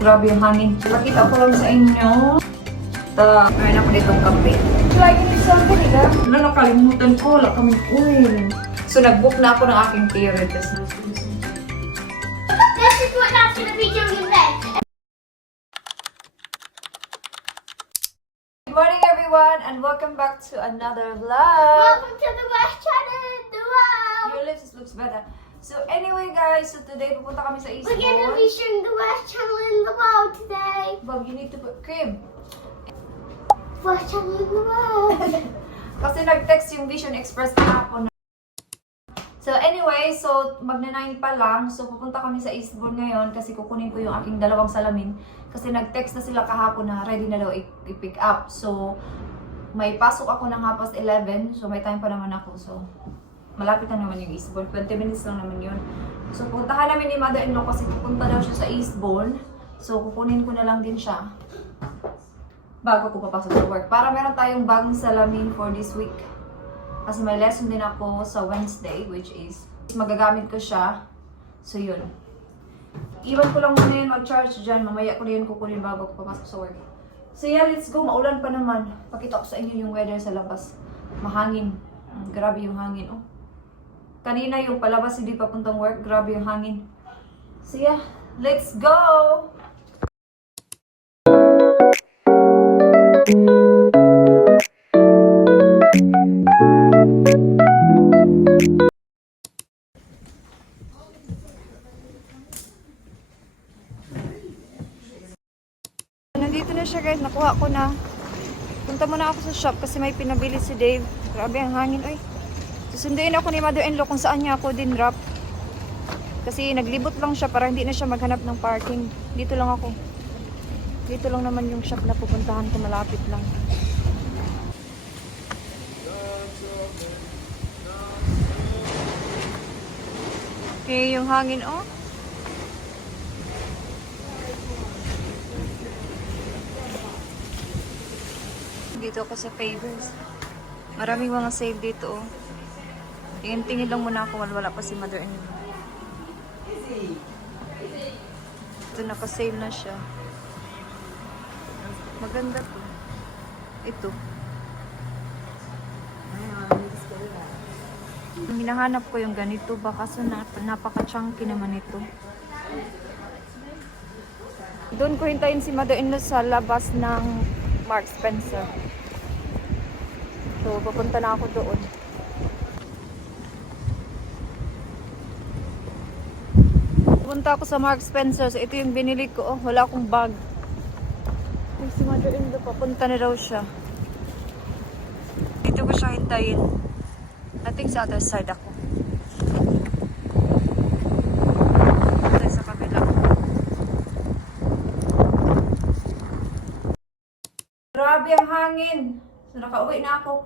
grabe yung hangin. Pakita ko lang sa inyo. Ngayon ako ditong kape. Like this something, diba? Wala, nakalimutan ko. Wala kami oil. So, nag-book na ako ng aking period. This is what that's gonna be doing next. Good morning, everyone, and welcome back to another vlog. Welcome to the West Channel. Wow. Your lips looks better. So, anyway, guys, so today pupunta kami sa We're gonna Eastbourne. be showing the West Channel in the world today. Bob, you need to put cream. West Channel in the world. Kasi nag-text yung Vision Express kahapon. So anyway, so magna-9 pa lang. So pupunta kami sa Eastbourne ngayon kasi kukunin ko yung aking dalawang salamin. Kasi nag-text na sila kahapon na ready na daw i-pick up. So may pasok ako ng 11:30. So may time pa naman ako. So malapit lang naman yung Eastbourne. 20 minutes lang naman yun. So puntahan namin ni mother-in-law kasi pupunta daw siya sa Eastbourne. So kukunin ko na lang din siya bago ko papasok sa work. Para meron tayong bagong salamin for this week. Kasi may lesson din ako sa Wednesday, which is magagamit ko siya. So yun. Iwan ko lang muna yun mag-charge dyan. Mamaya ko na yun kukunin bago ko papasok sa work. So yeah, let's go. Maulan pa naman. Pakita ko sa inyo yung weather sa labas. Mahangin. Grabe yung hangin. Oh. Kanina yung palabas hindi papuntang work. Grabe yung hangin. So yeah, let's go! Nandito na siya, guys. Nakuha ko na. Punta muna ako sa shop kasi may pinabili si Dave. Grabe ang hangin. Ay. Susunduin ako ni mother-in-law kung saan niya ako din drop. Kasi naglibot lang siya para hindi na siya maghanap ng parking. Dito lang ako. Dito lang naman yung shop na pupuntahan ko. Malapit lang. Okay, yung hangin, oh. Dito ako sa Favors. Maraming mga save dito, oh. Tingin-tingin lang muna ako, wala pa si mother-in-law. Ito, naka-save na siya. Maganda to. Ito. Hinahanap ko yung ganito ba kasi napaka-chunky naman ito. Doon ko hintayin si mother-in-law sa labas ng Mark Spencer. So, papunta na ako doon. Pupunta ako sa Mark Spencer. So, ito yung binili ko. Oh, wala akong bag. Ay, si mother-in-law, papunta na daw siya. Dito ko siya hintayin. I think sa other side ako. Ito sa kabila. Grabe ang hangin. So, nakauwi na ako.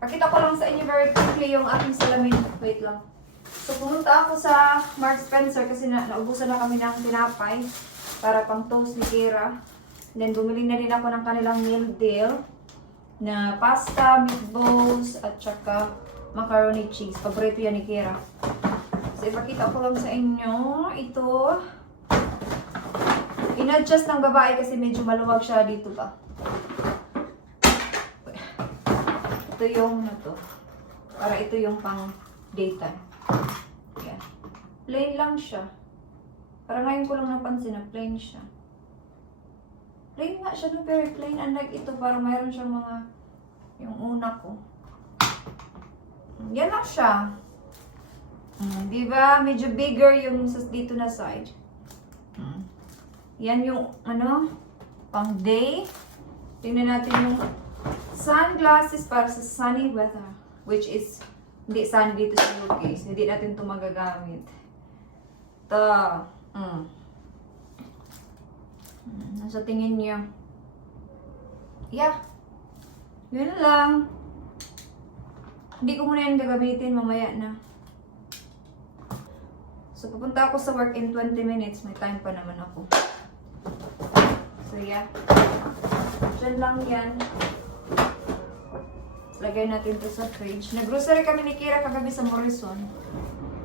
Pakita ko lang sa inyo very quickly yung aking salamin. Wait lang. So, pumunta ako sa Mark Spencer kasi naubusan na kami ng tinapay para pang toast ni Kira. Then, bumili na rin ako ng kanilang meal deal na pasta, meatballs, at saka macaroni cheese. Paborito yan ni Kira. So, ipakita ko lang sa inyo. Ito. In-adjust ng babae kasi medyo maluwag siya dito pa. Ito yung para ito yung pang daytime. Yan. Plain lang siya. Para ngayon ko lang napansin na plain siya. Plain nga siya, no? Very plain. Unlike ito, para mayroon siyang mga yung una ko. Yan lang siya. Diba? Medyo bigger yung dito na side. Yan yung pang day. Tingnan natin yung sunglasses para sa sunny weather. Which is, hindi sunny dito sa UK. So, hindi natin ito magagamit. Ito. Nasa tingin niyo. Yeah. Yun lang. Hindi ko muna yan gagamitin. Mamaya na. So, pupunta ako sa work in 20 minutes. May time pa naman ako. So, yeah. Diyan lang yan. Lagay natin to sa fridge. Nag-grocery kami ni Kira kagabi sa Morrison.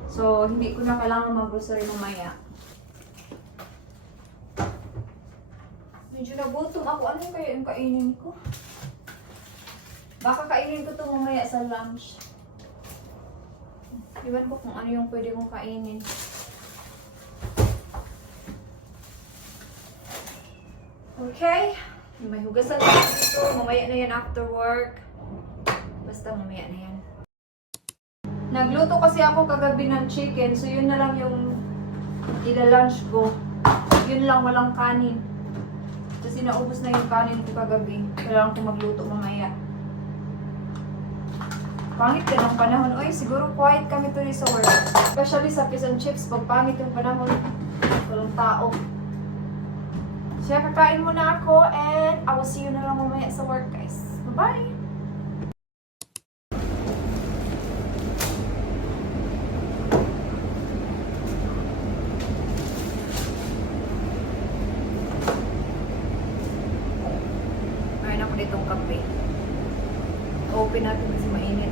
So, hindi ko na kailangan mag-grocery mamaya. Medyo nagutom ako. Ano kaya yung kainin ko? Baka kainin ko ito mamaya sa lunch. Iwan ko kung ano yung pwede kong kainin. Okay. May hugasan ako dito. Mamaya na yan after work. Basta mamaya na yan. Nagluto kasi ako kagabi ng chicken. So yun na lang yung ila-lunch ko. Yun lang, walang kanin. Kasi naubos na yung kanin ko kagabi. Kailangan ko magluto mamaya. Pangit din ang panahon. Oy, siguro quiet kami tuloy sa work. Especially sa fish and chips. Pag pangit yung panahon, walang tao. So, kakain muna ako and I will see you na lang mamaya sa work, guys. Bye-bye! Mayroon ako ditong kape. Open natin kasi mainit.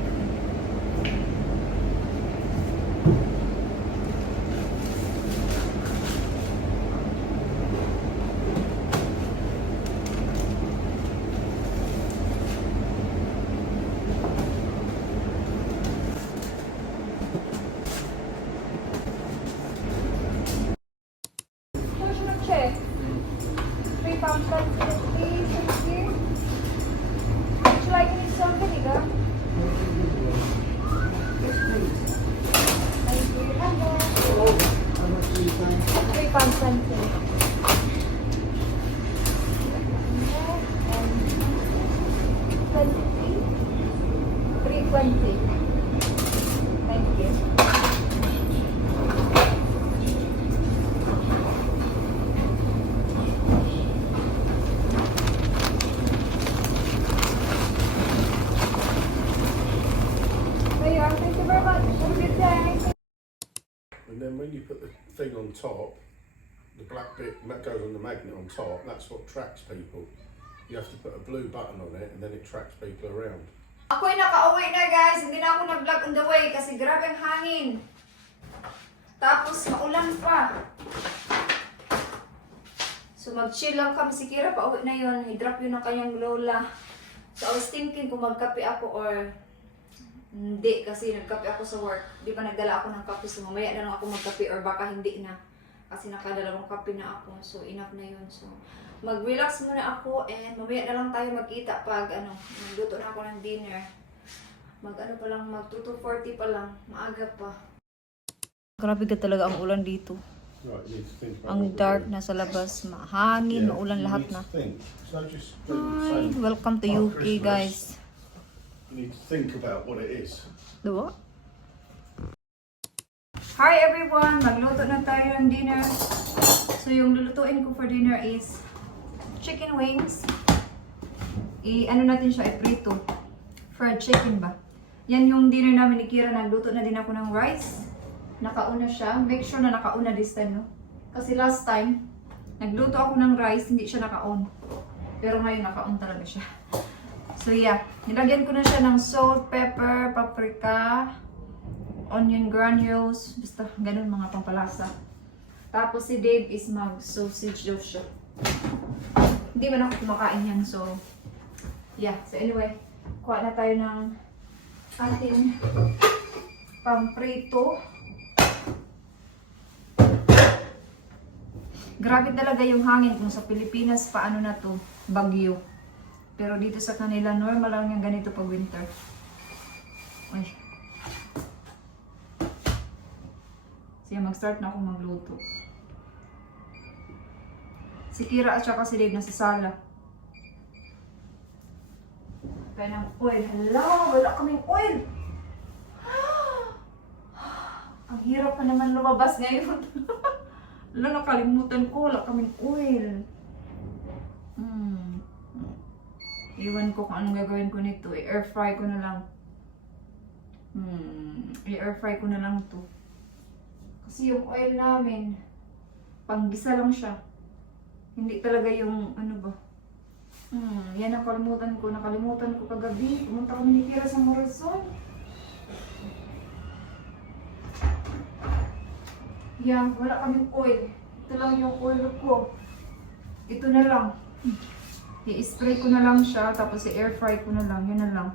Where's your check? 3 pounds, please. Thank you. Would you like any some vinegar? Thank you. Hello. 3 pounds, thank you. And 320. Thank you. There you are. Thank you very much. Have a good day. And then when you put the thing on top, the black bit that goes on the magnet on top, that's what tracks people. You have to put a blue button on it and then it tracks people around. Ako'y nakauwi na, guys. Hindi na ako nag-vlog on the way kasi grabe ang hangin. Tapos maulan pa. So mag-chill lang kami si Kira. Pauwi na yun. I-drop yun ng kanyang lola. So I was thinking kung magkape ako or hindi kasi nagkape ako sa work. Di ba nagdala ako ng kape. So mamaya na lang ako magkape or baka hindi na. Kasi nakadalawang kape na ako. So enough na yun. So mag-relax muna ako and mamaya na lang tayo magkita pag magluto na ako ng dinner. Pa lang, mag 2:40 pa lang. Maaga pa. Grabe ka talaga ang ulan dito. Right, you need to think about Ang what dark we're na sa labas. Mahangin, doing. maulan you lahat need na. to think. So just do the Hi, same. welcome to Oh, UK, Christmas. guys. You need to think about what it is. Diba? Hi everyone! Magluto na tayo ng dinner. So yung lulutuin ko for dinner is chicken wings. Ano natin siya, iprito. Fried chicken ba? Yan yung dinner namin ni Kira. Nagluto na din ako ng rice. Nakauna siya. Make sure na nakauna this time, no? Kasi last time, nagluto ako ng rice, hindi siya naka-on. Pero ngayon naka-on talaga siya. So yeah, nilagyan ko na siya ng salt, pepper, paprika, onion granules, basta ganun mga pampalasa. Tapos si Dave is mag-sausage daw siya. Hindi man ako kumakain yan, so yeah. So anyway, kuha na tayo ng ating pamprito. Grabe talaga yung hangin kung sa Pilipinas, paano na to, bagyo. Pero dito sa kanila, normal lang yung ganito pag winter. Ay. Siya, mag-start na ako magluto. Si Kira at saka si Dave nasa sala. Kaya ng oil. Hala, wala kaming oil! Ang hirap pa naman lumabas ngayon. Wala, nakalimutan ko. Wala kaming oil. Iwan ko kung anong gagawin ko nito. I-air fry ko na lang. I-air fry ko na lang to. Kasi yung oil namin, panggisa lang siya. Hindi talaga yung ano ba. Yan nakalimutan ko. Nakalimutan ko kagabi. Pumunta kami ni Kira sa Morrison. Yan, wala kaming oil. Ito lang yung oil ko. Ito na lang. I-spray ko na lang siya, tapos i-air fry ko na lang. Yun na lang.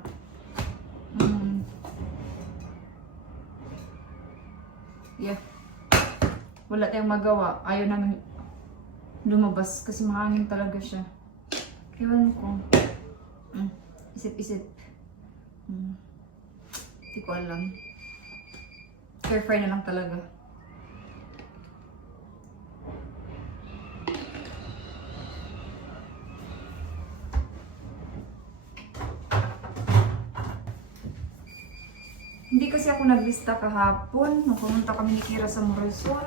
Yeah. Wala tayong magawa. Ayaw namin lumabas kasi mahangin talaga siya. Ewan ko. Isip-isip. Hindi ko alam. Air fry na lang talaga. Hindi kasi ako naglista kahapon. Nung pumunta kami ni Kira sa Morrison.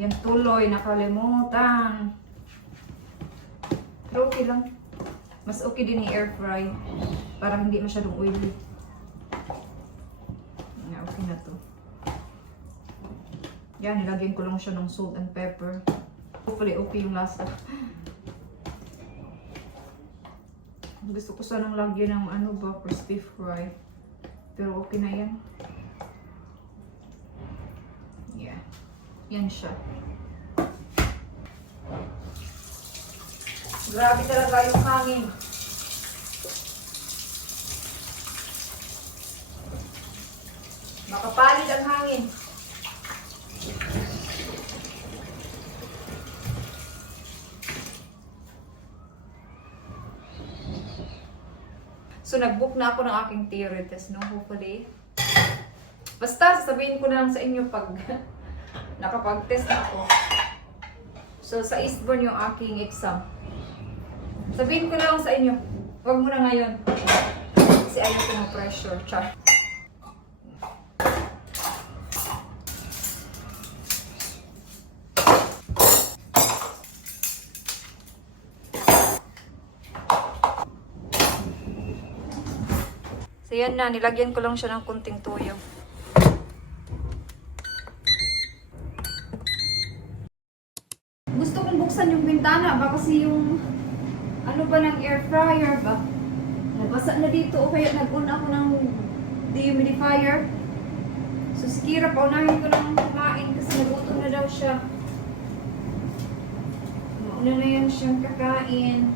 Yan tuloy, nakalimutan. Pero okay lang. Mas okay din yung air fry. Para hindi masyadong oily. Okay na to. Yan, nilagyan ko lang siya ng salt and pepper. Hopefully okay yung lasa. Gusto ko sanang lagyan ng ano ba, crispy fry. Pero okay na yan. Yeah. Yan siya. Grabe talaga yung hangin. Makapalit ang hangin. So, nag-book na ako ng aking theory test, no? Hopefully. Basta, sasabihin ko na lang sa inyo pag nakapag-test na ako. So, sa Eastbourne yung aking exam. Sabihin ko na lang sa inyo. Huwag mo na ngayon. Kasi ayaw ko ng pressure. Char. So yan na, nilagyan ko lang siya ng kunting tuyo. Gusto kong buksan yung bintana ba kasi yung ano ba ng air fryer ba? Nabasa na dito o kaya nag-on ako ng dehumidifier. So si Kira, paunahin ko ng kumain kasi nagutom na daw siya. Mauna na yan siyang kakain.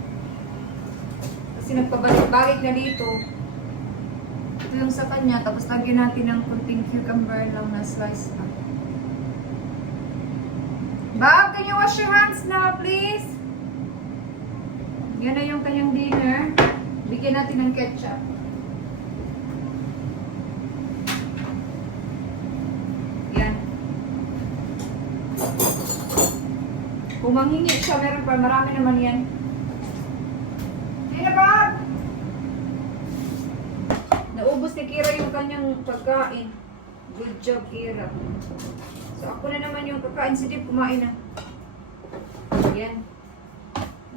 Kasi nagpabalik-balik na dito. Ito yung sa kanya, tapos lagyan natin ng kunting cucumber lang na slice pa. Bob, can you wash your hands now, please? Yan na yung kanyang dinner. Bigyan natin ng ketchup. Yan. Kung manghingi siya, meron pa. Marami naman yan. Yan na, Bob! Naubos ni Kira yung kanyang pagkain. Good job, Kira. So, ako na naman yung kakain. Si Dip, kumain na. Yan.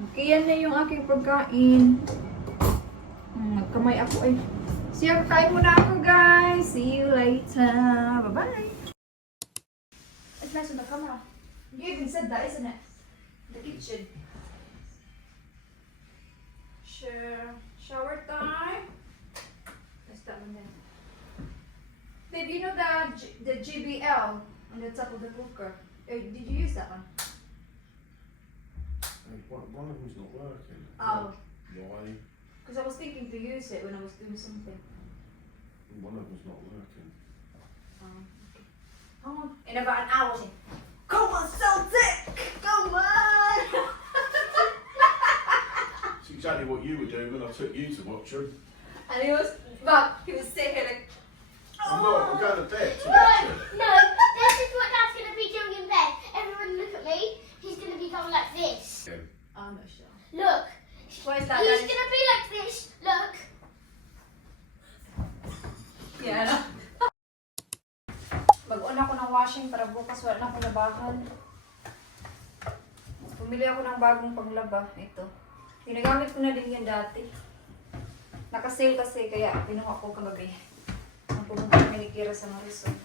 Okay, yan na yung aking pagkain. Nagkamay ako eh. Siya, kakain muna ako, guys. See you later. Bye-bye. It's nice on the camera. You even said that, isn't it? The kitchen. Sure. Shower time. That one there. Babe, you know the JBL on the top of the cooker? Did you use that one? One of them's not working. Oh. Why? Because I was thinking to use it when I was doing something. One of them's not working. Okay. Oh, in about an hour. Come on, Celtic! Come on! It's exactly what you were doing when I took you to watch them. And he was sitting here like, I'm not, I'm going to bed to No, watch them. no, this is what Dad's going to be doing in bed. Everyone look at me. He's going to be going like this. I'm not sure. Look. Why is that? He's going to be like this. Look. Yeah, no? Mag-on ako ng washing para bukas wala na akong labahan. Pumili ako ng bagong panglaba. Ito. Ginagamit ko na din yan dati. Naka-sale kasi kaya pinuha ko kagabi. Ang pumunta kami ni Kira sa Morrison.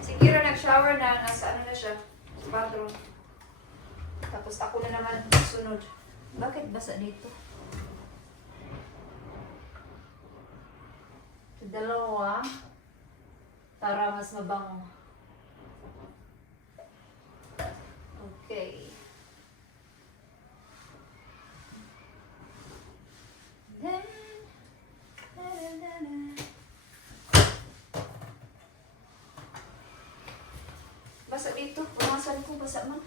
Si Kira nag-shower na, nasa ano na siya, sa bathroom. Tapos ako na naman sunod. Bakit basa dito? Dalawa. Para mas mabango. Okay. basa dito. Punasan ko, basa man.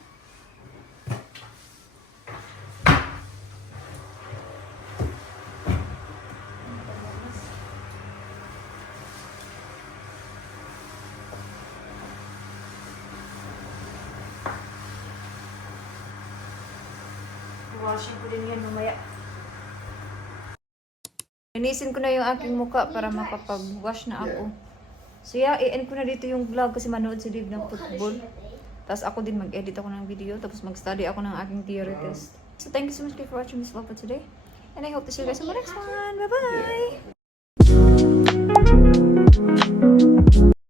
Washing ko din yan mamaya. Linisin ko na yung aking muka para makapag-wash na ako. So yeah, i-end ko na dito yung vlog kasi manood si Dave ng football. Tapos ako din mag-edit ako ng video. Tapos mag-study ako ng aking theory test. So thank you so much for watching this vlog for today. And I hope to see you guys in the next one. Bye-bye!